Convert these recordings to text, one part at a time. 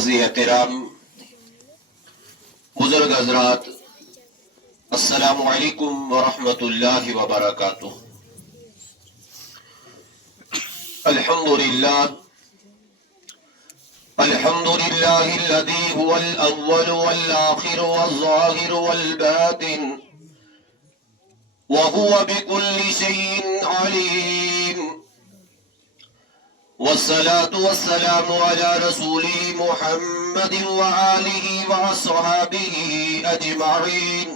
معزز احترام بزرگ حضرات، السلام علیکم ورحمۃ اللہ وبرکاتہ۔ الحمدللہ الذی هو الاول والآخر والظاہر والباطن وهو بكل شيء عليم، والصلاة والسلام على رسوله محمد وآله وأصحابه أجمعين،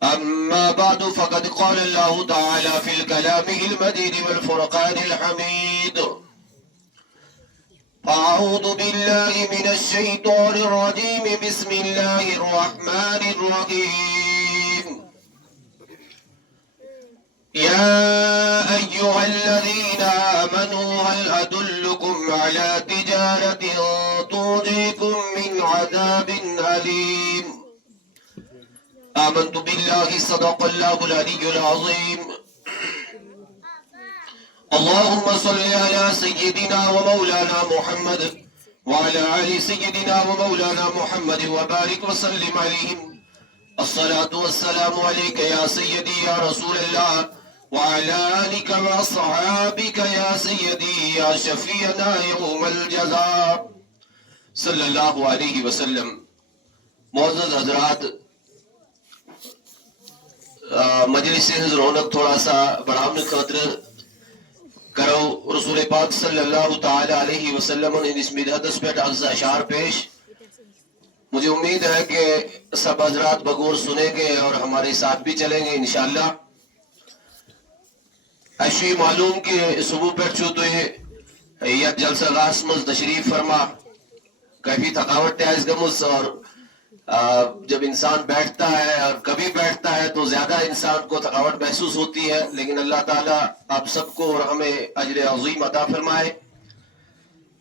أما بعد فقد قال الله تعالى في الكلام المجيد والفرقان الحميد: أعوذ بالله من الشيطان الرجيم، بسم الله الرحمن الرحيم. يا أيها الذين آمنوا هل أدلكم على تجارة تنجيكم من عذاب أليم؟ آمنت بالله صدق الله العلي العظيم. اللهم صل على سيدنا ومولانا محمد وعلى آل سيدنا ومولانا محمد وبارك وسلم عليهم. الصلاة والسلام عليك يا سيدي يا رسول الله وعلى آلك وأصحابك يا سيدي يا شفيعنا يوم الجزاء صلی اللہ علیہ وسلم۔ معزز حضرات، مجلس رونق تھوڑا سا بڑھانے خاطر کرو رسول پاک صلی اللہ تعالی علیہ وسلم نے اس مدحدث پہ اشعار پیش۔ مجھے امید ہے کہ سب حضرات بغور سنیں گے اور ہمارے ساتھ بھی چلیں گے انشاءاللہ۔ ایشی معلوم کہ صبح پر چھو یہ جلسہ غاس مز تشریف فرما کافی تھکاوٹ تیز گمز، اور جب انسان بیٹھتا ہے اور کبھی بیٹھتا ہے تو زیادہ انسان کو تھکاوٹ محسوس ہوتی ہے، لیکن اللہ تعالیٰ آپ سب کو اور ہمیں اجر عظیم عطا فرمائے۔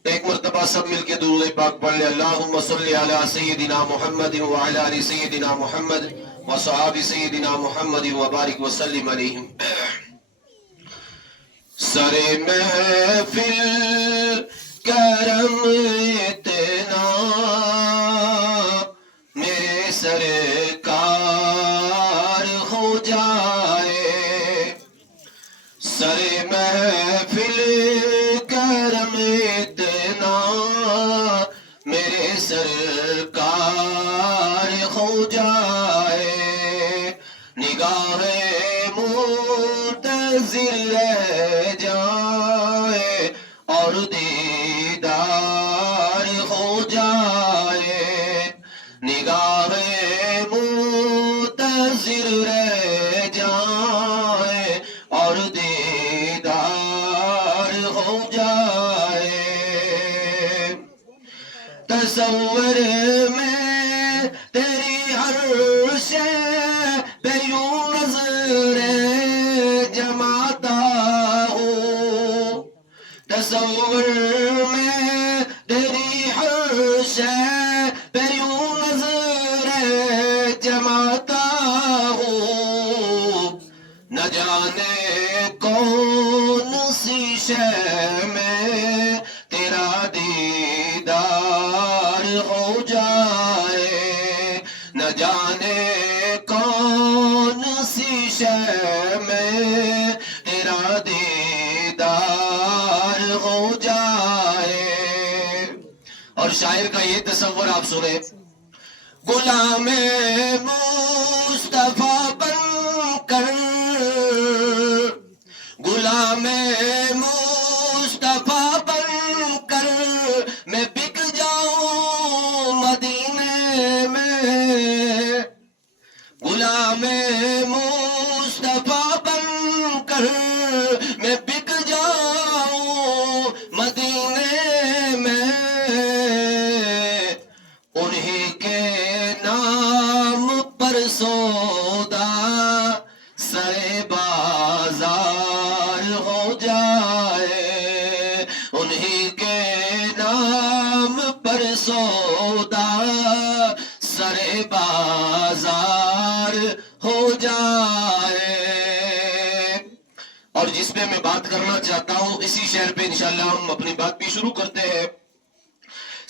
ایک مرتبہ سب مل کے درود پاک پڑھ لیں: اللہم صلی علی سیدنا محمد وعلی آل سیدنا محمد وصحاب سیدنا محمد وبارک وسلم علیہم۔ سر محفل کرم اتنا میرے سرکار ہو جائے، سر محفل کرم اتنا میرے سرکار ہو جائے، نگاہ منتظر رہ جائے اور دیدار ہو جائے، نگاہ منتظر رہ جائے اور دیدار ہو جائے۔ تصور میں تیری ہر شے پہ یوں نظر جماتا ہوں، تصور میں تیری ہر شے پہ یوں نظر جماتا ہوں، نہ جانے کون سی شے میں تیرا دیدار ہو جائے، نہ جانے کون سی شے میں تیرا دیدار ہو جائے۔ اور شاعر کا یہ تصور آپ سنیں: غلام مصطفیٰ بن کر، غلام مصطفیٰ بن کر میں بک جاؤں مدینے میں، غلام مصطفیٰ بن کر میں بک جاؤں مدینے میں، انہی کے نام پر سودا سر بازار ہو جائے، انہی کے نام پر سودا سر بازار ہو جائے۔ اور جس پہ میں بات کرنا چاہتا ہوں اسی شعر پہ انشاءاللہ ہم اپنی بات بھی شروع کرتے ہیں۔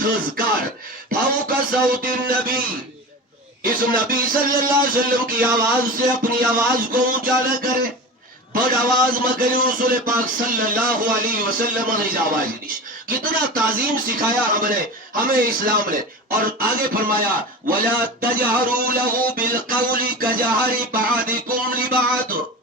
تذکار فوق صوت النبی، اس نبی صلی اللہ علیہ وسلم کی آواز سے اپنی آواز کو اونچا نہ کرے، بڑ آواز مہ کرے رسول پاک صلی اللہ علیہ وسلم نے آواز دیش۔ کتنا تعظیم سکھایا ہمیں اسلام نے، اور آگے فرمایا وَلَا تَجْهَرُوا لَهُ بِالْقَوْلِ كَجَهَرِ بَعْضِكُمْ لِبَعْضٍ،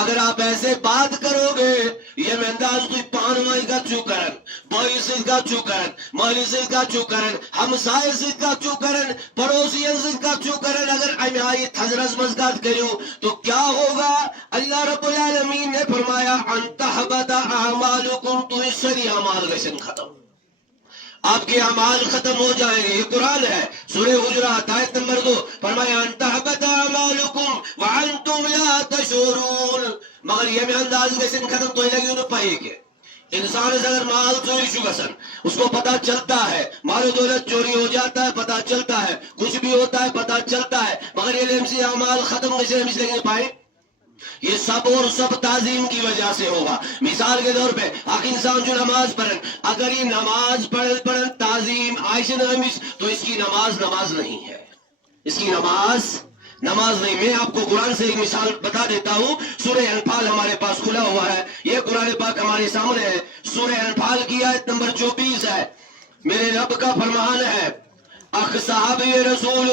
اگر آپ ایسے بات کرو گے یہ میں انداز کوئی پانوائی کا چوکرن، بوئی سے کا چوکرن، مالی سے کا چوکرن، ہمسائے سے کا چوکرن، پڑوسی سے کا چوکرن، اگر آئی حضرت مزگات کریو تو کیا ہوگا؟ اللہ رب العالمین نے فرمایا ان تحبط اعمالکم، تو اس سے اعمال لیسن ختم، آپ کے اعمال ختم ہو جائیں گے۔ یہ قرآن ہے، سورہ حجرات آیت نمبر 2، فرمایا ان تحبط اعمالکم وانتم لا تشعرون، مگر یہ میں انداز لیسن ختم تو ہی لگی انہوں پائے کہ انسان سے اگر مال چوری شکسن، اس کو پتا چلتا ہے، مال و دولت چوری ہو جاتا ہے پتا چلتا ہے، کچھ بھی ہوتا ہے پتا چلتا ہے، مگر یہ لمسی اعمال ختم کیسے لگے پائے؟ یہ سب اور سب تعظیم کی وجہ سے ہوگا۔ مثال کے طور پہ آخر انسان جو نماز پڑھن، اگر یہ نماز پڑھن تعظیم عائشہ نمیش، تو اس کی نماز نہیں ہے، اس کی نماز نہیں۔ میں آپ کو قرآن سے ایک مثال بتا دیتا ہوں، سورہ انفال ہمارے پاس کھلا ہوا ہے، یہ قرآن پاک ہمارے سامنے ہے، سورہ انفال کی آیت نمبر 24 ہے۔ میرے رب کا فرمان ہے، اخ صحابی رسول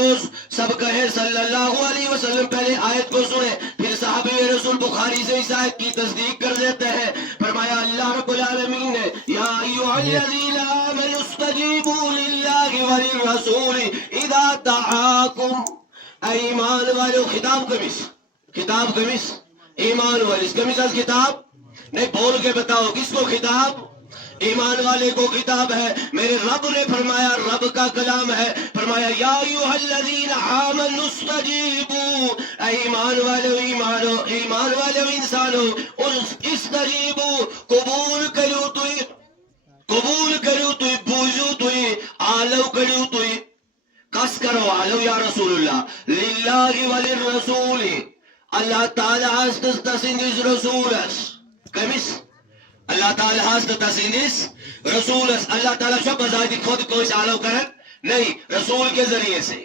سب کہے صلی اللہ علیہ وسلم، پہلے آیت کو سنیں پھر صحابی رسول بخاری سے اس آیت کی تصدیق کر دیتے ہیں۔ فرمایا اللہ رب العالمین نے یا ایھا الذین آمنوا استجیبوا للہ وللرسول اذا دعاکم، ایمان والو، خطاب کمیس ایمان والی کمیس از کتاب نہیں، بول کے بتاؤ کس کو خطاب؟ ایمان والے کو خطاب ہے۔ میرے رب نے فرمایا، رب کا کلام ہے، فرمایا یا ایھا الذین آمنوا استجیبوا، ایمان والو انسانو، استجیبوا، قبول کرو تو بوجو تو آلو کرو تو کس کرو آلو یا رسول اللہ، للہ وللرسول، اللہ تعالی hast das in des Rasules کمیس، اللہ تعالی hast das in des Rasules، اللہ تعالی شب بذاتی خود کو اشارہ کرن نہیں، رسول کے ذریعے سے۔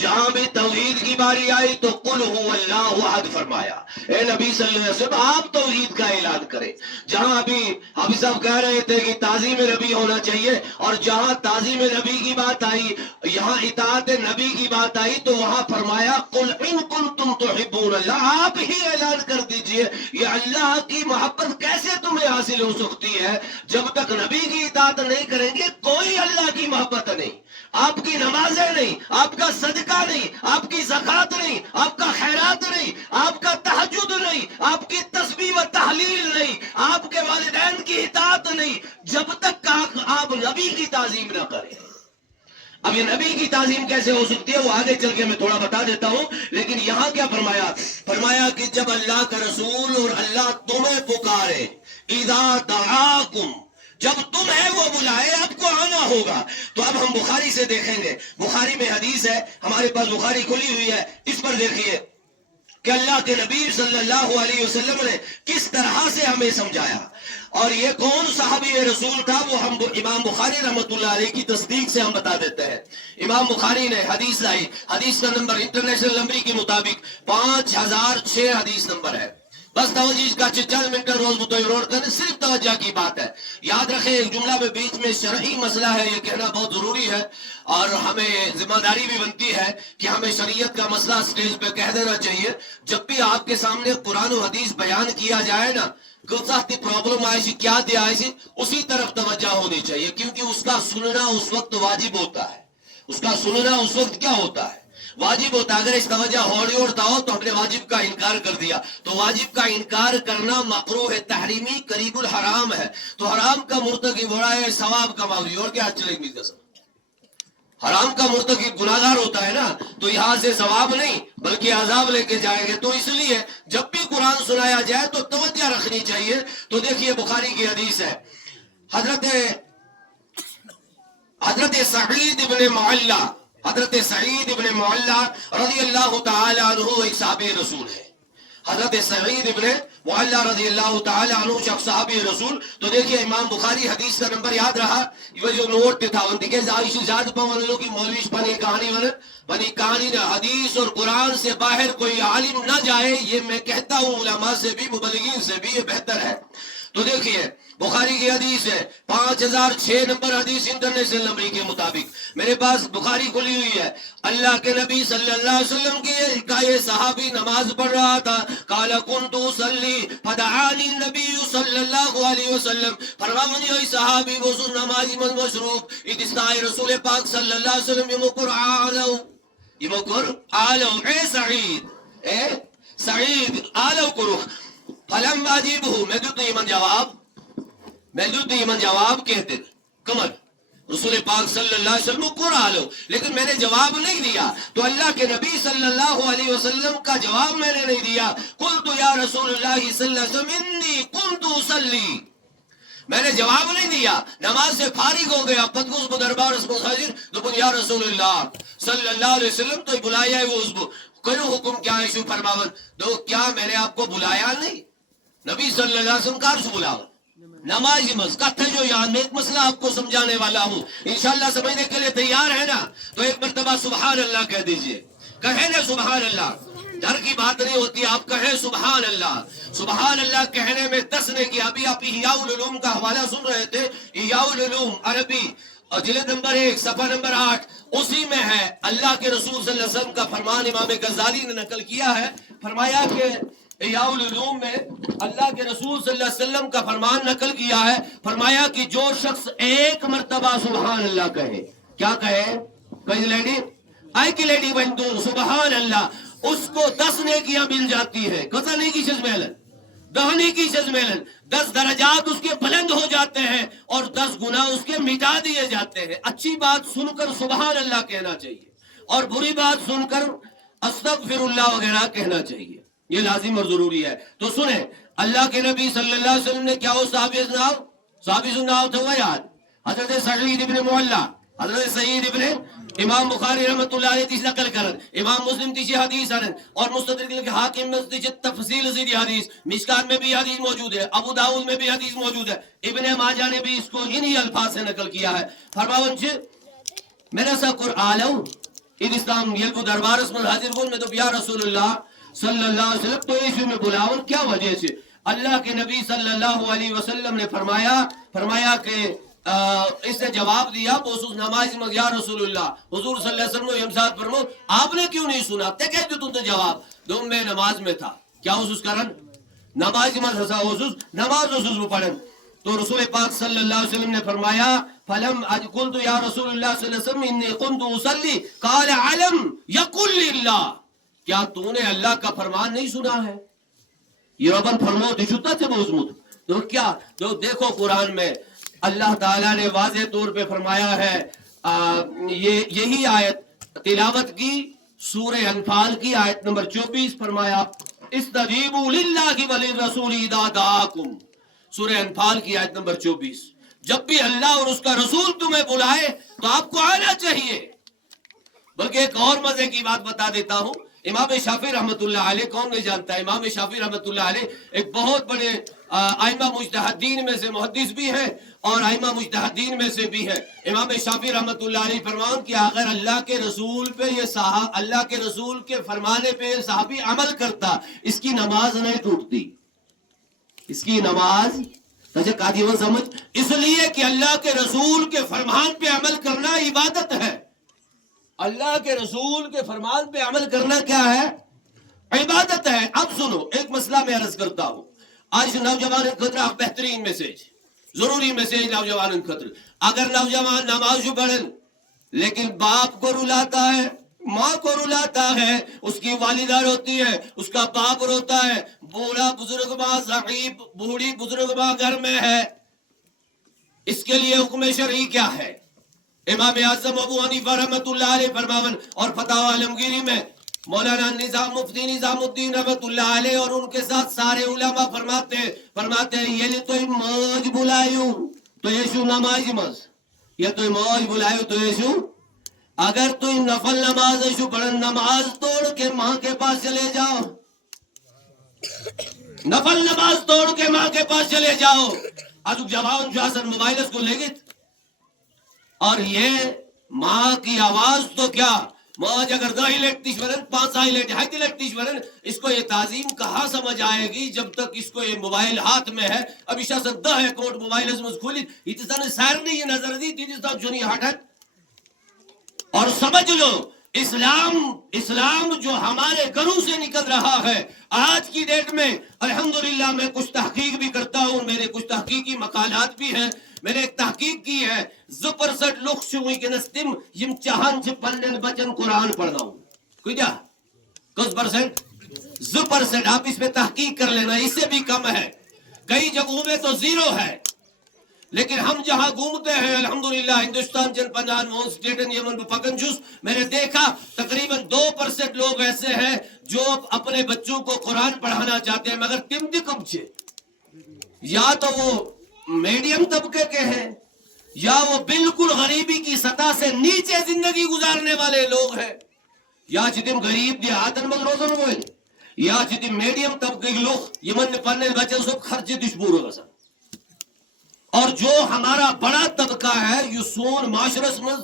جہاں بھی توحید کی باری آئی تو قل هو اللہ احد فرمایا، اے نبی صلی اللہ علیہ وسلم آپ توحید کا اعلان کریں۔ جہاں ابھی حافظ صاحب کہہ رہے تھے کہ تعظیم نبی ہونا چاہیے، اور جہاں تعظیم نبی کی بات آئی، یہاں اطاعت نبی کی بات آئی، تو وہاں فرمایا قل ان کنتم تحبون اللہ، آپ ہی اعلان کر دیجئے یہ اللہ کی محبت کیسے تمہیں حاصل ہو سکتی ہے؟ جب تک نبی کی اطاعت نہیں کریں گے کوئی اللہ کی محبت نہیں، آپ کی نمازیں نہیں، آپ کا صدقہ نہیں، آپ کی زکوٰۃ نہیں، آپ کا خیرات نہیں، آپ کا تہجد نہیں، آپ کی تسبیح و تحلیل نہیں، آپ کے والدین کی اطاعت نہیں، جب تک آپ نبی کی تعظیم نہ کریں۔ اب یہ نبی کی تعظیم کیسے ہو سکتی ہے وہ آگے چل کے میں تھوڑا بتا دیتا ہوں، لیکن یہاں کیا فرمایا کہ جب اللہ کا رسول اور اللہ تمہیں پکارے، اذا دعاکم، جب تمہیں وہ بلائے آپ کو آنا ہوگا۔ تو اب ہم بخاری سے دیکھیں گے، بخاری میں حدیث ہے، ہمارے پاس بخاری کھلی ہوئی ہے، اس پر دیکھیے کہ اللہ کے نبی صلی اللہ علیہ وسلم نے کس طرح سے ہمیں سمجھایا، اور یہ کون صحابی رسول تھا وہ ہم امام بخاری رحمۃ اللہ علیہ کی تصدیق سے ہم بتا دیتے ہیں۔ امام بخاری نے حدیث لائی، حدیث کا نمبر انٹرنیشنل نمبر کے مطابق 5006 حدیث نمبر ہے۔ بس توجہ کا 4 منٹ روز متوجہ روڈ کرنے، صرف توجہ کی بات ہے۔ یاد رکھیں ایک جملہ میں بیچ میں شرعی مسئلہ ہے، یہ کہنا بہت ضروری ہے، اور ہمیں ذمہ داری بھی بنتی ہے کہ ہمیں شریعت کا مسئلہ سٹیج پہ کہہ دینا چاہیے۔ جب بھی آپ کے سامنے قرآن و حدیث بیان کیا جائے نا، گلساتی پرابلم آئی سی کیا دیا آئی سی، اسی طرف توجہ ہونی چاہیے، کیونکہ اس کا سننا اس وقت واجب ہوتا ہے، اس کا سننا اس وقت کیا ہوتا ہے؟ واجب ہوتا ہے۔ اگر اس توجہ ہوڑی اڑتا ہو تو ہم نے واجب کا انکار کر دیا، تو واجب کا انکار کرنا مکروہ ہے، تحریمی، قریب الحرام ہے، تو حرام کا مرتکب ہو رہا ہے، ثواب کماوی، اور کیا چلے گی؟ حرام کا مرتکب گناہگار ہوتا ہے نا، تو یہاں سے ثواب نہیں بلکہ عذاب لے کے جائے گے۔ تو اس لیے جب بھی قرآن سنایا جائے تو توجہ رکھنی چاہیے۔ تو دیکھیے بخاری کی حدیث ہے، حضرت سعید ابن معلہ رضی اللہ تعالی عنہ ایک صحابی رسول ہے۔ حضرت سعید ابن معلّہ رضی اللہ تعالی عنہ شخص صحابی رسول. تو دیکھیے امام بخاری حدیث کا نمبر یاد رہا یہ جو نوٹ تھا ان کے عائشہ زیادہ پون لوگ کی مولوی بنی کہانی بنی کہانی نے حدیث اور قرآن سے باہر کوئی عالم نہ جائے. یہ میں کہتا ہوں علماء سے بھی مبلغین سے بھی یہ بہتر ہے. تو دیکھیے بخاری کی حدیث ہے 5006 نمبر حدیث انٹرنیشنل نمبر کے مطابق میرے پاس بخاری کھلی ہوئی ہے. اللہ کے نبی صلی اللہ علیہ وسلم کی یہ صحابی نماز پڑھ رہا تھا. قال كنت اصلي فدعاني النبي صلی اللہ علیہ وسلم. فرمایا یہ صحابی وہ نماز من مشروب اتستائی رسول پاک صلی اللہ علیہ وسلم يمكر آلو اے سعید آلو کرو. فلم واجبہ میں جو ایمن جواب کہتے کمر رسول پاک صلی اللہ علیہ وسلم کو آلو لیکن میں نے جواب نہیں دیا. تو اللہ کے نبی صلی اللہ علیہ وسلم کا جواب میں نے نہیں دیا. قلت یا رسول اللہ صلی اللہ علیہ وسلم انی كنت اصلی. میں نے جواب نہیں دیا نماز سے فارغ ہو گیا. پتگوس کو دربار اس کو حاضر تو یا رسول اللہ صلی اللہ علیہ وسلم تو بلایا ہے وہ اس کو کرو حکم کیا ہے شو فرماون تو کیا میں نے آپ کو بلایا نہیں. نبی صلی اللہ علیہ وسلم کا رسول اللہ نماز مز کا تھا جو یاد میں ایک مسئلہ آپ کو سمجھانے والا ہوں انشاءاللہ سمجھنے کے لیے تیار ہے نا. تو ایک مرتبہ سبحان اللہ کہہ دیجئے کہیں نا سبحان اللہ. ڈر کی بات نہیں ہوتی آپ کہیں سبحان اللہ. سبحان اللہ کہنے میں 10 نے کیا. ابھی آپ احیاء العلوم کا حوالہ سن رہے تھے. احیاء العلوم عربی اور جلد نمبر 1 صفحہ نمبر 8 اسی میں ہے اللہ کے رسول صلی اللہ علیہ وسلم کا فرمان امام غزالی نے نقل کیا ہے. فرمایا کہ احیاء العلوم میں اللہ کے رسول صلی اللہ علیہ وسلم کا فرمان نقل کیا ہے. فرمایا کہ جو شخص ایک مرتبہ سبحان اللہ کہے کیا کہے کئی لیڈی آئی کی لیڈی بن دو سبحان اللہ اس کو 10 نیکیاں مل جاتی ہے. کسا نیکی شزمیلن دہنی کی شزمیلن 10 درجات اس کے بلند ہو جاتے ہیں اور 10 گناہ اس کے مٹا دیے جاتے ہیں. اچھی بات سن کر سبحان اللہ کہنا چاہیے اور بری بات سن کر استغفر اللہ وغیرہ کہنا چاہیے. یہ لازم اور ضروری ہے. تو سنیں اللہ کے نبی صلی اللہ علیہ وسلم نے کیا وہ صحابی سناؤ تھا وہ یاد حضرت سعید ابن معلّہ حضرت سعید ابن امام بخاری رحمت اللہ علیہ تیس نقل کرن امام مسلم تیسی حدیث آنن اور مستدرک حاکم میں تیسی تفصیل زیدی حدیث مشکات میں بھی حدیث موجود ہے ابو داؤد میں بھی حدیث موجود ہے ابن ماجہ نے بھی اس کو انہی الفاظ سے نقل کیا ہے. فرماون چھے میرا سا قرآن اد اسلام یلکو دربار اس میں حاضر کن میں تو یا رسول اللہ صلی اللہ علیہ وسلم تو ایشو میں بلاؤن کیا وجہ سے. اللہ کے نبی صلی اللہ علیہ وسلم نے فرمایا کہ اس نے جواب دیا بوسوس نماز میں یا رسول اللہ حضور صلی اللہ علیہ وسلم نے امساد فرمو آپ نے کیوں نہیں سنا تے کہتے تم نے جواب دو میں نماز میں تھا کیا حضور کرن نماز میں حسا حضور نماز حضور پڑھن. تو رسول پاک صلی اللہ علیہ وسلم نے فرمایا فلم قلت یا رسول اللہ صلی اللہ علیہ وسلم انی كنت اصلی قال علم یقل للہ کیا تو نے اللہ کا فرمان نہیں سنا ہے. یہ ربن فرمو دیشتا سے موزمود تو کیا تو دیکھو قرآن میں اللہ تعالیٰ نے واضح طور پہ فرمایا ہے یہی آیت تلاوت کی سورہ انفال کی آیت نمبر 24 فرمایا استجیبوا للہ وللرسول اذا دعاکم. سورہ انفال کی آیت نمبر 24 جب بھی اللہ اور اس کا رسول تمہیں بلائے تو آپ کو آنا چاہیے. بلکہ ایک اور مزے کی بات بتا دیتا ہوں. امام شافعی رحمت اللہ علیہ کون نہیں جانتا امام شافعی رحمت اللہ علیہ ایک بہت بڑے ائمہ مجتہدین میں سے محدث بھی ہیں اور ائمہ مجتہدین میں سے بھی ہے. امام شافعی رحمت اللہ علیہ فرمان کہ اگر اللہ کے رسول پہ یہ اللہ کے رسول کے فرمانے پہ یہ صحابی عمل کرتا اس کی نماز نہیں ٹوٹتی. اس کی نماز تجھے قادیون سمجھ اس لیے کہ اللہ کے رسول کے فرمان پہ عمل کرنا عبادت ہے. اللہ کے رسول کے فرمان پہ عمل کرنا کیا ہے عبادت ہے. اب سنو ایک مسئلہ میں عرض کرتا ہوں آج نوجوان خطرہ بہترین میسیج ضروری میسیج نوجوان خطر. اگر نوجوان نماز پڑھن لیکن باپ کو رلاتا ہے ماں کو رلاتا ہے اس کی والدہ روتی ہے اس کا باپ روتا ہے بوڑھا بزرگ ماں ضعیف بوڑھی بزرگ ماں گھر میں ہے اس کے لیے حکم شرعی کیا ہے. امام اعظم ابو حنیفہ رحمت اللہ علیہ فرماون اور فتاوی عالمگیری میں مولانا مفتی نظام الدین رحمت اللہ علیہ اور ان کے ساتھ سارے علماء فرماتے ہیں یہ تو موج بلائیو تو یشو نماز مز یہ تو موج بلائیو تو یشو اگر تو نفل نماز یشو پڑھن نماز توڑ کے ماں کے پاس چلے جاؤ نفل نماز توڑ کے ماں کے پاس چلے جاؤ ازو جوان جو اصل موبائل اس کو لے گئے. اور یہ ماں کی آواز تو کیا ماں اگر 10 لیٹیش ورن 5 لیٹ لیٹیش ورن اس کو یہ تعظیم کہاں سمجھ آئے گی جب تک اس کو یہ موبائل ہاتھ میں ہے. ابھی شاہ سر 10 اکاؤنٹ موبائل اس کھولی اتنا سیر نے یہ نظر دی تیجستان چونی ہٹت. اور سمجھ لو اسلام جو ہمارے گھروں سے نکل رہا ہے آج کی ڈیٹ میں الحمدللہ میں کچھ تحقیق بھی کرتا ہوں میرے کچھ تحقیقی مقالات بھی ہیں. میں نے ایک تحقیق کی ہے 2% لوگ شوئی کے نستم یم چاہن سے پڑھنے بچن قرآن پڑھنا ہوں کوئی جا کس پرسنٹ 2% آپ اس پہ تحقیق کر لینا اس سے بھی کم ہے کئی جگہوں میں تو 0 ہے. لیکن ہم جہاں گھومتے ہیں الحمدللہ ہندوستان جن پنجاب مون اسٹیٹن یمن پکن جوس میں نے دیکھا تقریباً 2% لوگ ایسے ہیں جو اپنے بچوں کو قرآن پڑھانا چاہتے ہیں مگر تم دی کم چھے یا تو وہ میڈیم طبقے کے ہیں یا وہ بالکل غریبی کی سطح سے نیچے زندگی گزارنے والے لوگ ہیں یا چتم غریب دی آتن مگ روزن ہوئے یا چتم میڈیم طبقے کے لوگ یمن پڑھنے بچے سب خرچے دشبور ہوگا سر. اور جو ہمارا بڑا طبقہ ہے یہ سون معاشرس میں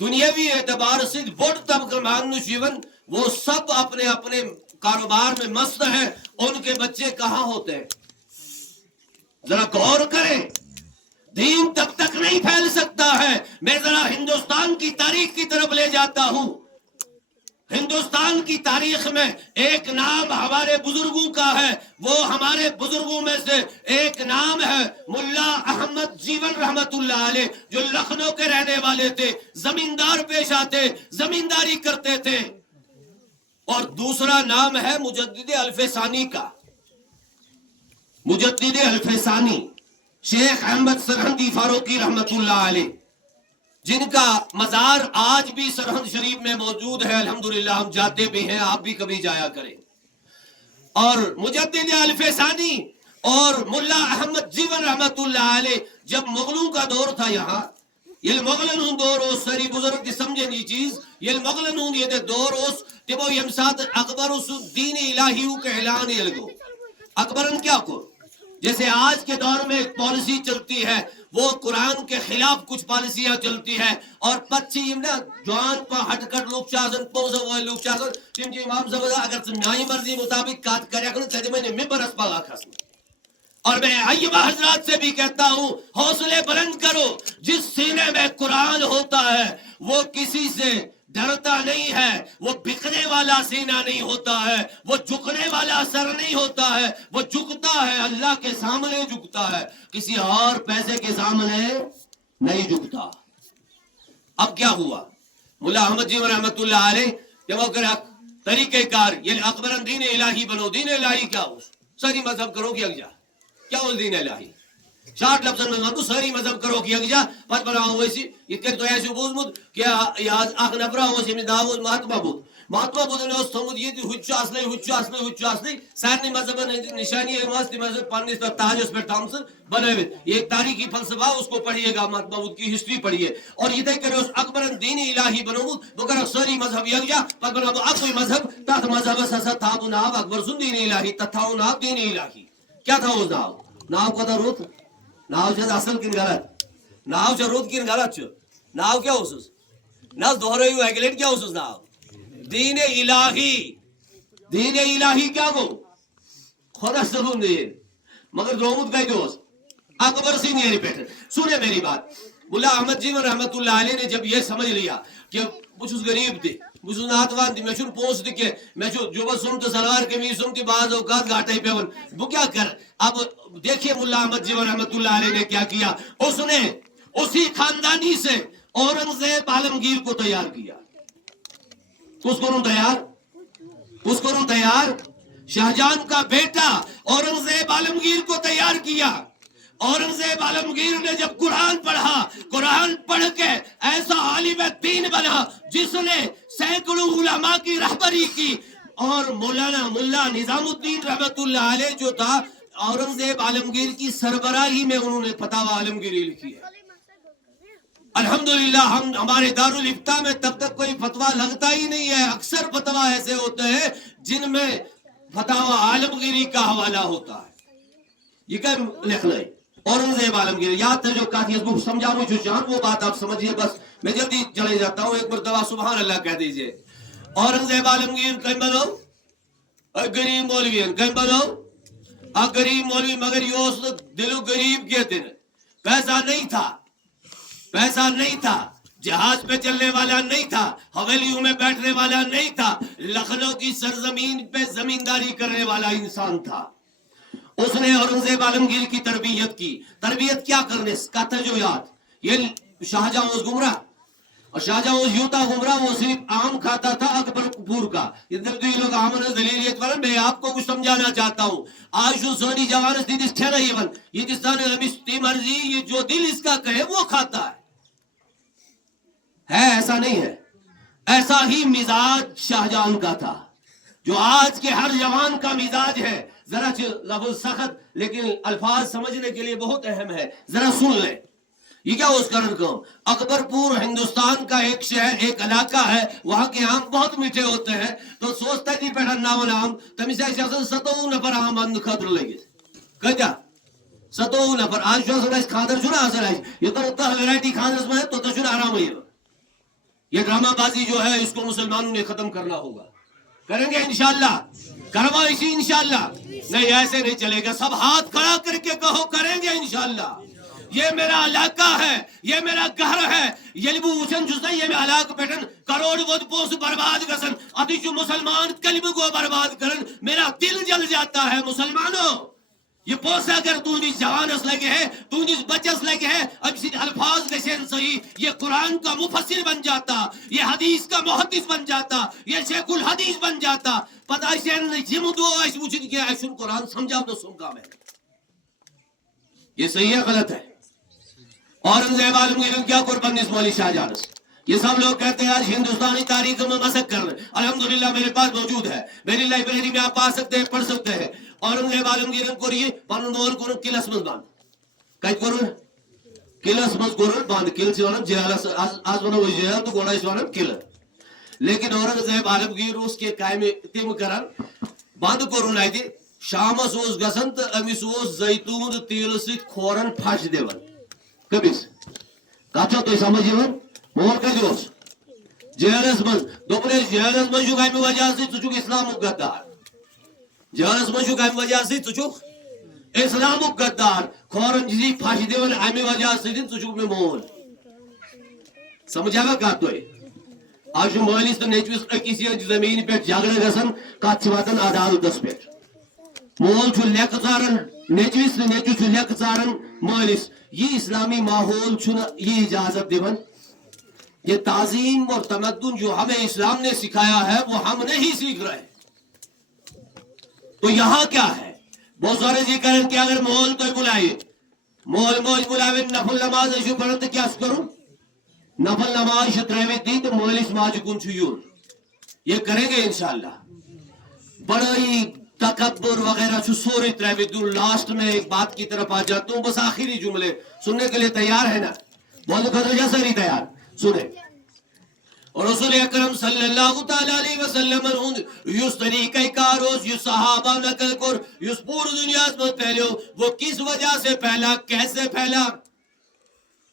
دنیاوی اعتبار سے بڑھ طبقہ مانو جیون وہ سب اپنے اپنے کاروبار میں مست ہیں. ان کے بچے کہاں ہوتے ہیں ذرا غور کریں. دین تب تک نہیں پھیل سکتا ہے. میں ذرا ہندوستان کی تاریخ کی طرف لے جاتا ہوں. ہندوستان کی تاریخ میں ایک نام ہمارے بزرگوں کا ہے وہ ہمارے بزرگوں میں سے ایک نام ہے ملا احمد جیون رحمت اللہ علیہ جو لکھنؤ کے رہنے والے تھے زمیندار پیشہ تھے زمینداری کرتے تھے. اور دوسرا نام ہے مجدد الفسانی کا مجدد الفسانی شیخ احمد سرہندی فاروقی رحمت اللہ علیہ جن کا مزار آج بھی سرہند شریف میں موجود ہے. الحمدللہ ہم جاتے بھی ہیں آپ بھی کبھی جایا کریں. اور مجدد الفسانی اور ملا احمد جیون رحمت اللہ علیہ جب مغلوں کا دور تھا یہاں یہ مغلن ہوں دور اس سری بزرگ کی سمجھیں یہ چیز یہ مغلن ہوں یہ دور اس تبو یم ساتھ اکبر اس دین الہیوں کے اعلان یہ لگو اکبرن کیا کو جیسے آج کے دور میں ایک پالیسی چلتی ہے وہ قرآن کے خلاف کچھ پالیسیاں چلتی ہے اور پچھیم نا جوان پا ہٹ کر لوگ چاہزن پوزا ہوئے لوگ چاہزن تم کی امام زبدہ اگر تم نائی مرضی مطابق کات کریا کرنے چاہتے میں نے ممبر اس پاگا کھاسم. اور میں ایوہ حضرات سے بھی کہتا ہوں حوصلے بلند کرو جس سینے میں قرآن ہوتا ہے وہ کسی سے ڈرتا نہیں ہے وہ بکنے والا سینہ نہیں ہوتا ہے وہ جھکنے والا سر نہیں ہوتا ہے وہ جھکتا ہے اللہ کے سامنے جھکتا ہے کسی اور پیسے کے سامنے نہیں جھکتا. اب کیا ہوا ملا احمد جی رحمت اللہ علیہ جب وہ کرا طریقہ کار یہ اکبرن دین الہی بنو. دین الہی کیا ہو ساری مذہب کرو کہ اگجا کیا ہو دین الہی 60 لفظن میں مردو ساری مذہب کرو کہ اگجا پت بناو ویسی یہ کہتے تو ایسی بوز مد کیا آخ نبرا ہو سی میں داوز مہاتما بود نے اس سمود یہ ہوچو اصلی سارنی مذہب نشانی ہے واسطی مذہب پاننی تاج اس پر تامس بنے ہوئے یہ ایک تاریخی فلسفہ اس کو پڑھئے گا مہاتما بود کی ہسٹری پڑھئے اور یہ دیکھ کر اس اکبرن دین الہی بنو وہ کر ساری مذہب یک جا پت بناو اب کوئی مذہب تاک مذہب سسا تھابو ناب اکبر سن دین الہی تتھاو ناب دین الہی کیا تھا اس ناو کو تھا روت ناو جد اصل کن غلط ناو جد روت کن غلط چھو ناو کیا ہوسوس ناو دوہرے ہوئے اگلیٹ کیا ہوسوس ناو دین الہی کیا گو خدا سکون دین مگر دومت گئی دوست اکبر سی نہیں پیٹر. سنے میری بات ملا احمد جی رحمت اللہ علیہ نے جب یہ سمجھ لیا کہ بچوس غریب تھی بچوس ناتوان تھی میں چھوڑ پوس دی کہ میں جو بس سنت سلوار کمیز سنتی بعض اوقات گھاٹا ہی پیون وہ کیا کر. اب دیکھئے ملا احمد جی رحمت اللہ علیہ نے کیا کیا اس نے اسی خاندانی سے اورنگزیب عالمگیر کو تیار کیا. کس کو تیار شاہجہان کا بیٹا اورنگزیب عالمگیر کو تیار کیا. اورنگزیب عالمگیر نے جب قرآن پڑھا قرآن پڑھ کے ایسا عالم دین بنا جس نے سینکڑوں علماء کی رہبری کی. اور مولانا ملا نظام الدین رحمت اللہ علیہ جو تھا اورنگزیب عالمگیر کی سربراہی میں انہوں نے فتاوی عالمگیری لکھی ہے. الحمدللہ ہمارے دارالفتاء میں تب تک کوئی فتویٰ لگتا ہی نہیں ہے. اکثر فتویٰ ایسے ہوتے ہیں جن میں فتاوی عالمگیری کا حوالہ ہوتا ہے. یہ کیا لکھ لے اورنگزیب عالمگیر یاد تھا جو کہتی ہے سمجھا مجھے جان وہ بات آپ سمجھیے بس میں جلدی چلے جاتا ہوں. ایک مرتبہ سبحان اللہ کہہ دیجئے. اورنگزیب عالمگیر کہیں بنو غریب مولوی کہیں بنو غریب مولوی مگر یہ دلو غریب کے دن پیسہ نہیں تھا پیسہ نہیں تھا جہاز پہ چلنے والا نہیں تھا حویلیوں میں بیٹھنے والا نہیں تھا لکھنؤ کی سرزمین پہ زمینداری کرنے والا انسان تھا. اس نے اورنگزیب عالمگیر کی تربیت کی. تربیت کیا کرنے کا تجویات یہ شاہجہاں اس گمراہ اور شاہجہاں اس یوتا گمراہ وہ صرف آم کھاتا تھا اکبر پور کا. یہ لوگ آمن دلیلیت والا میں آپ کو کچھ سمجھانا چاہتا ہوں. آج جو زونی جوانس دیدس کھیلا یہ جستان رمیستی مرضی یہ جو دل اس کا کہے وہ کھاتا ہے ایسا نہیں ہے. ایسا ہی مزاج شاہجہاں کا تھا جو آج کے ہر جوان کا مزاج ہے. ذرا لفظ سخت لیکن الفاظ سمجھنے کے لیے بہت اہم ہے, ذرا سن لیں. یہ کیا اس کا رقم اکبر پور ہندوستان کا ایک شہر ایک علاقہ ہے, وہاں کے آم بہت میٹھے ہوتے ہیں. تو سوچتا ہے پیٹھا ناول آم تمہیں شخص 7 نفر آم اند خاطر لگے کیا 7 نفر آج شخص خاطر چھنا حاصل ہے یہ تو ویرائٹی خاطر میں تو چھنا آرام ہوئی. یہ ڈرامہ بازی جو ہے اس کو مسلمانوں نے ختم کرنا ہوگا. کریں گے انشاءاللہ کروا اسی انشاءاللہ نہیں ایسے نہیں چلے گا. سب ہاتھ کھڑا کر کے کہو کریں گے انشاءاللہ. یہ میرا علاقہ ہے یہ میرا گھر ہے یہ لبو اوچن جزدہ یہ میں علاقہ پیٹن کروڑ ود پوس برباد گسن اتھی جو مسلمان کلمہ کو برباد کرن میرا دل جل جاتا ہے. مسلمانوں یہ پوسا اگر تو انیس جوانس لگے ہے تو انیس بچس لگے ہے اب سے الفاظ گشن صحیح یہ قرآن کا مفسر بن جاتا یہ حدیث کا محدث بن جاتا یہ شیخ الحدیث بن جاتا. پتہ شہر جم دو ایس مجھن کیا ایسن قرآن سمجھا تو سنگا میں یہ صحیح ہے غلط ہے. اورنگزیب عالمگیر کیا قربان اس مولی شاہجہاں یہ سب لوگ کہتے ہیں آج ہندوستانی تاریخ میں مسک کرنا الحمدللہ میرے پاس موجود ہے میری لائبریری میں آپ پا سکتے ہیں پڑھ سکتے ہیں. اورنگزیب عالمگیر کو یہ پانن مول کو کلس مز باند کئی کرن کلس مز کرن باند کل سے ونن جیلس آج ونو جیل تو گوڑا اس ونن کل لیکن اورنگزیب عالمگیر اس کے قائم تم کرن باند کرن آئی تھی شامس اوس گسن تو امس اوس زیتون تیل سۭتۍ کھورن پھش دِوان کمس کت چھو تھی سمجھ یوان مول کتھ اوس جیلس مز دوپن جیلس مز چھُکھ امہِ وجہ سۭتۍ ژٕ چھُکھ اسلامُک غدار جیلس مز چھُکھ امہِ وجہ سۭتۍ ژٕ چھُکھ اسلامُک غدار کھورن چھِ پھش دِوان امہِ وجہ سۭتۍ ژٕ چھُکھ مےٚ مول سمجھا کتھ تُہۍ آج چھُ مٲلِس تہٕ نیٚچوِس أکِس زمیٖنہِ پٮ۪ٹھ جھگڑٕ گژھان کتھ چھِ واتان عدالتس پٮ۪ٹھ مول چھُ لیکھہٕ ژاران نیٚچوِس تہٕ نیٚچوِ چھُ لیکھہٕ ژاران مٲلِس. یہ اسلامی ماحول چھُنہٕ یہ اجازت دِوان. یہ تعظیم اور تمدن جو ہمیں اسلام نے سکھایا ہے وہ ہم نہیں سیکھ رہے. تو یہاں کیا ہے بہت سارے جی کریں کہ اگر مول تو بلائیے مول موج بلاوے نفل نماز ایشو پڑھن تو کیا کروں نفل نماز تروت دی تو مالس ماجہ کن یون یہ کریں گے انشاءاللہ. بڑائی تکبر وغیرہ سورے تروت دوں. لاسٹ میں ایک بات کی طرف آ جاتا ہوں بس آخری جملے سننے کے لیے تیار ہے نا بولو خدرجہ سری تیار سنیں. اور رسول اکرم صلی اللہ تعالی علیہ وسلم یس طریقہ کاروس یس صحابہ نقل کر یس پور دنیا میں پھیلو وہ کس وجہ سے پھیلا کیسے پھیلا.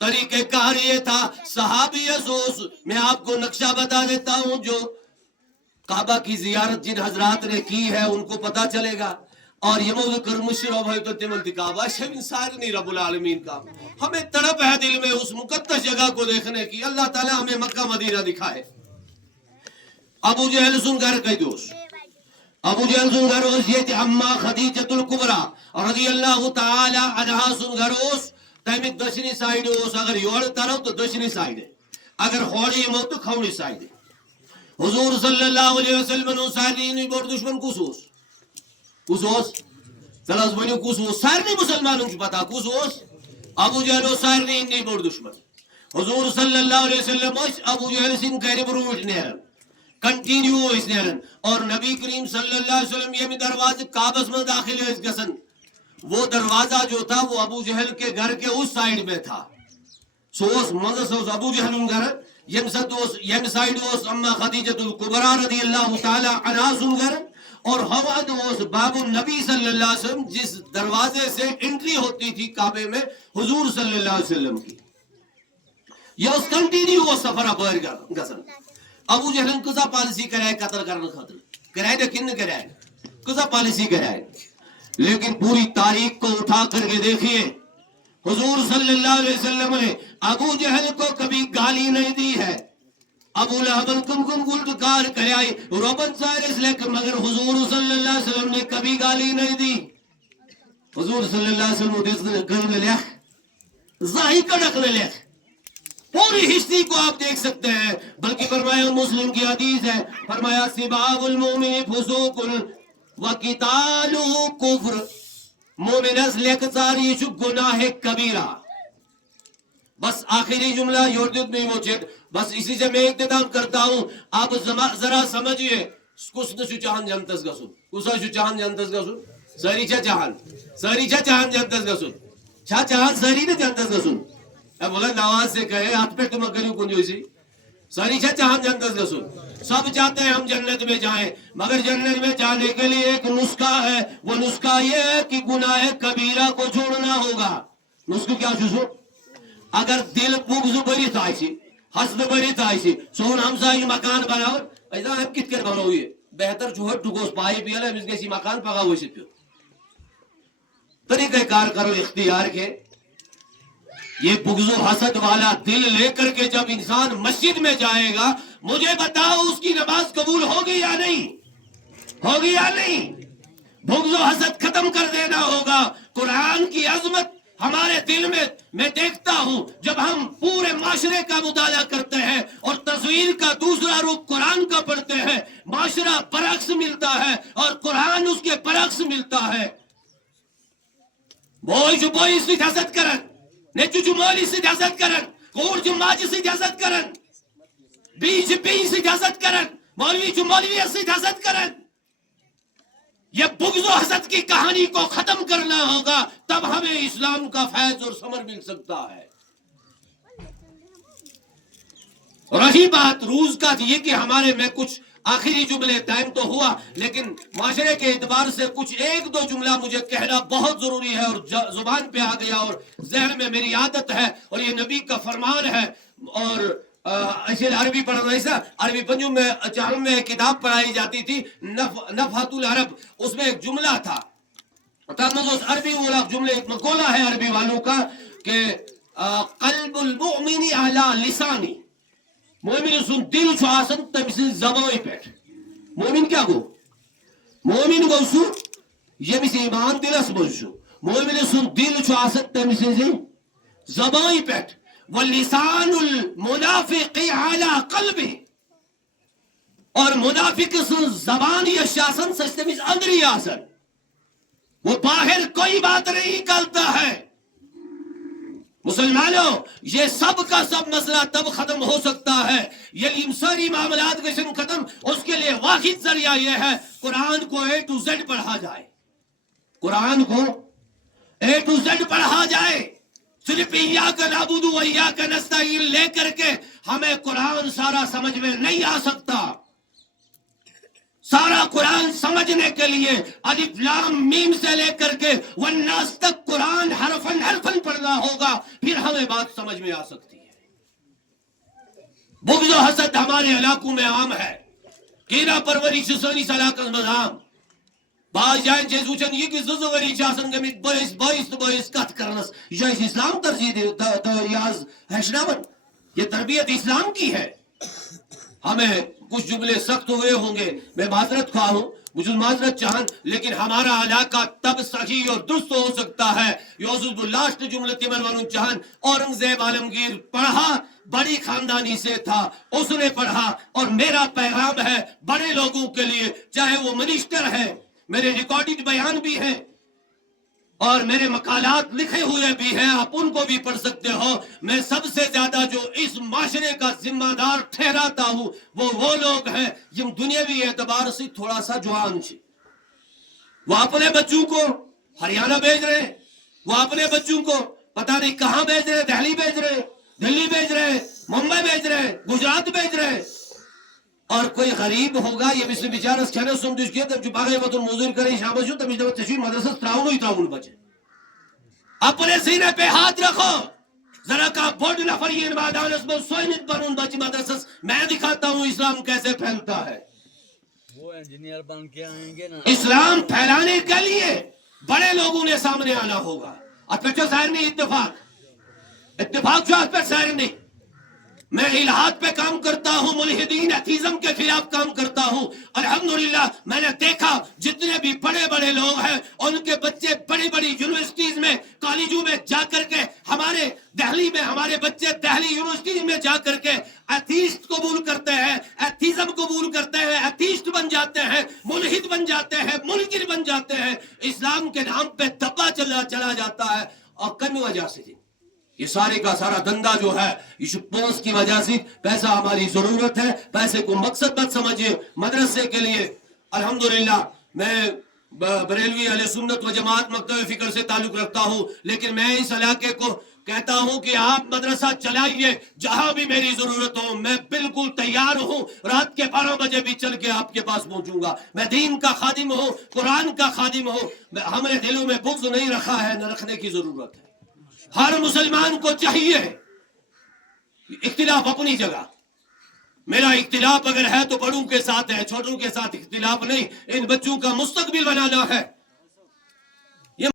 طریقہ کار یہ تھا صحابی افسوس میں آپ کو نقشہ بتا دیتا ہوں جو کعبہ کی زیارت جن حضرات نے کی ہے ان کو پتا چلے گا. اور یہ موضوع کر مشرو بھائی تو تمن کعبہ شب انسان نہیں رب العالمین کا ہمیں تڑپ ہے دل میں اس مقدس جگہ کو دیکھنے کی. اللہ تعالیٰ ہمیں مکہ مدینہ دکھائے. ابو جہل سن گھر کہہ دوس ابو جہل سن گھر اس یہ اما خدیجۃ الکبریٰ رضی اللہ تعالی عنہا سن گھر اس تمہیں دشنی سائیڈ اس اگر یوڑ طرف تو دشنی سائیڈ اگر ہوڑی مو تو کھوڑی سائیڈ. حضور صلی اللہ علیہ وسلم سارنی بڑ دشمن کس اوس چلو ونو کس اوس سارنی مسلمانوں چھ پتہ کس اوس ابو جہل سارنی ہندی بڑ دشمن. حضور صلی اللہ علیہ وسلم ابو جہل سن گھر بروٹ نیرن کنٹینیو اس نیرن اور نبی کریم صلی اللہ علیہ وسلم یہ دروازے کعبہ میں داخل اس گسن وہ دروازہ جو تھا وہ ابو جہل کے گھر کے اس سائیڈ میں تھا. سوس مزہ سوس ابو جہل ان گھر یم سائیڈ اس اما خدیجۃ الکبریٰ رضی اللہ تعالی عنہا سن گھر اور ہوا تو اس باب النبی صلی اللہ علیہ وسلم جس دروازے سے انٹری ہوتی تھی کعبے میں حضور صلی اللہ علیہ وسلم کی یا اس کنٹینیو وہ سفر اپر گسن ابو جہلن کزا پالیسی کرائے قتل کرنے خاطر کرائے نہ کن کرائے کزا پالیسی کرائے لیکن پوری تاریخ کو اٹھا کر کے دیکھیے حضور صلی اللہ علیہ وسلم نے ابو جہل کو کبھی گالی نہیں دی ہے ابو لہب کم گلٹکار کرائی روبن سائرس لیکن مگر حضور صلی اللہ علیہ وسلم نے کبھی گالی نہیں دی حضور صلی اللہ علیہ وسلم دیکھتے گھر میں لکھ ظاہی کڑک میں لکھ پوری ہسٹری کو آپ دیکھ سکتے ہیں بلکہ فرمایا مسلم کی حدیث ہے فرمایا سباب المومن فسوق وقتالہ کفر مومن از لیکتاری چو گناہ کبیرہ بس آخری جملہ یوردت میں وہ چیٹ بس اسی سے میں اقتدام کرتا ہوں آپ ذرا سمجھئے کس نشو چاہن جنتس گسو کسا شو چاہن جنتس گسو ساری چاہن جنتس گسو چاہن ساری نے جنتس گسو بولا نواز سے کہے ہاتھ پہ تم کریو کن جوئی سی ساری چاہن جنتس گسو سب چاہتے ہیں ہم جنت میں جائیں مگر جنت میں جانے کے لیے ایک نسخہ ہے وہ نسخہ یہ ہے کہ گناہ کبیرہ کو چھوڑنا ہوگا نسخہ کیا شو اگر دل بغض بری تھائی حسد بری تھائی سون ہمسائی مکان بناو ایسا ہم کت کر بناو یہ بہتر جو ہے ٹھگوس پائی پیالا ہم اس کے سی مکان پگا ہوئی سے پیو طریقہ کار کرو اختیار کے یہ بغض و حسد والا دل لے کر کے جب انسان مسجد میں جائے گا مجھے بتاؤ اس کی نماز قبول ہوگی یا نہیں بغض و حسد ختم کر دینا ہوگا قرآن کی عظمت ہمارے دل میں دیکھتا ہوں جب ہم پورے معاشرے کا مطالعہ کرتے ہیں اور تصویر کا دوسرا رخ قرآن کا پڑھتے ہیں معاشرہ برعکس ملتا ہے اور قرآن اس کے برعکس ملتا ہے بوئی جو بوئی اس سے حسد کرن نیچو جو مولی سے حسد کرن کور جو ماج سے حسد کرن بیج سے حسد کرن مولوی جو مولوی سے حسد کرن یہ بغض و حسد کی کہانی کو ختم کرنا ہوگا تب ہمیں اسلام کا فیض اور ثمر مل سکتا ہے رہی بات روز کا یہ کہ ہمارے میں کچھ آخری جملے ٹائم تو ہوا لیکن معاشرے کے اعتبار سے کچھ ایک دو جملہ مجھے کہنا بہت ضروری ہے اور زبان پہ آ گیا اور ذہن میں میری عادت ہے اور یہ نبی کا فرمان ہے اور ایسے عربی پڑھ رہا ایسا عربی پنجم میں چارم میں کتاب پڑھائی جاتی تھی نفحات العرب اس میں ایک جملہ تھا اس عربی وہ جملے ایک مقولہ ہے عربی والوں کا کہ قلب المؤمن علی لسانی مومن سن دل چھو آسن تمسی زبائی پیٹ مومن کیا گو مومن گو سو یہ بھی سے ایمان دل اسمج شو مومن سن دل چھو آسن تمسی زبائی پیٹ واللسان المنافق علی قلبی اور منافق سن زبان یا شاسن سچتمیز اندری آسن وہ باہر کوئی بات نہیں نکالتا ہے مسلمانوں یہ سب کا سب مسئلہ تب ختم ہو سکتا ہے یہ ساری معاملات کے سن ختم اس کے لیے واحد ذریعہ یہ ہے قرآن کو اے ٹو زیڈ پڑھا جائے قرآن کو اے ٹو زیڈ پڑھا جائے صرف ایاک نعبد و ایاک نستعین لے کر کے ہمیں قرآن سارا سمجھ میں نہیں آ سکتا سارا قرآن سمجھنے کے لیے الف لام میم سے لے کر کے والناس تک قرآن حرفن حرفن پڑھنا ہوگا پھر ہمیں بات سمجھ میں آ سکتی ہے بغض و حسد ہمارے علاقوں میں عام ہے کینا پروری سسونی سلاکن مذہام باز جائن چیزوچن یہ کہ زوزوری چاسن گمید باعث کت کرنس یہ اسلام ترجیح دے یاز ہشنامن یہ تربیت اسلام کی ہے ہمیں کچھ جملے سخت ہوئے ہوں گے میں معذرت خواہ ہوں مجھے معذرت چاہن لیکن ہمارا علاقہ تب صحیح اور درست ہو سکتا ہے یوسف لاسٹ جملتی من ونن چاہن اورنگزیب عالمگیر پڑھا بڑی خاندانی سے تھا اس نے پڑھا اور میرا پیغام ہے بڑے لوگوں کے لیے چاہے وہ منسٹر ہے میرے ریکارڈڈ بیان بھی ہیں اور میرے مقالات لکھے ہوئے بھی ہیں آپ ان کو بھی پڑھ سکتے ہو میں سب سے زیادہ جو اس معاشرے کا ذمہ دار ٹھہراتا ہوں وہ لوگ ہیں جن دنیاوی اعتبار سے تھوڑا سا جوان چھے وہ اپنے بچوں کو ہریانہ بھیج رہے ہیں وہ اپنے بچوں کو پتہ نہیں کہاں بھیج رہے ہیں دہلی بھیج رہے ہیں دلی بھیج رہے ہیں ممبئی بھیج رہے ہیں گجرات بھیج رہے ہیں اور کوئی غریب ہوگا یہ مثل بیچارہ کہنا سن دشکیت جو باغی وطن موزر کریں شابش ہو تب اس دفعہ تشویر مدرسہ تراؤنو ہی تراؤنو بچے اپنے سینے پہ ہاتھ رکھو ذرا کا بوڈ نفر یہ انباد آنے اس میں سوئنت بنون بچی مدرسہ میں دکھاتا ہوں اسلام کیسے پھیلتا ہے. وہ انجینئر بن کے آئیں گے نا اسلام پھیلانے کے لیے بڑے لوگوں نے سامنے آنا ہوگا. اور پھر جو ظاہر نہیں اتفاق جو اس پر ظاہر نہیں. میں الہاد پہ کام کرتا ہوں, ملحدین ایتھیزم کے خلاف کام کرتا ہوں. الحمدللہ میں نے دیکھا جتنے بھی بڑے بڑے لوگ ہیں ان کے بچے بڑی بڑی یونیورسٹیز میں کالجوں میں جا کر کے ہمارے دہلی میں ہمارے بچے دہلی یونیورسٹیز میں جا کر کے ایتھیسٹ قبول کرتے ہیں, ایتھیزم قبول کرتے ہیں, ایتھیسٹ بن جاتے ہیں, ملحد بن جاتے ہیں, منکر بن جاتے ہیں. اسلام کے نام پہ دبا چلا جاتا ہے. اور کن وجہ سے یہ سارے کا سارا دندہ جو ہے یہ شپونس کی وجہ سے پیسہ ہماری ضرورت ہے. پیسے کو مقصد مت سمجھیے مدرسے کے لیے. الحمدللہ میں بریلوی اہل سنت و جماعت مکتب فکر سے تعلق رکھتا ہوں, لیکن میں اس علاقے کو کہتا ہوں کہ آپ مدرسہ چلائیے جہاں بھی میری ضرورت ہو. میں بالکل تیار ہوں, رات کے 12 بجے بھی چل کے آپ کے پاس پہنچوں گا. میں دین کا خادم ہوں, قرآن کا خادم ہوں. ہمارے دلوں میں بغض نہیں رکھا ہے, نہ رکھنے کی ضرورت ہے. ہر مسلمان کو چاہیے اختلاف اپنی جگہ. میرا اختلاف اگر ہے تو بڑوں کے ساتھ ہے, چھوٹوں کے ساتھ اختلاف نہیں. ان بچوں کا مستقبل بنانا ہے.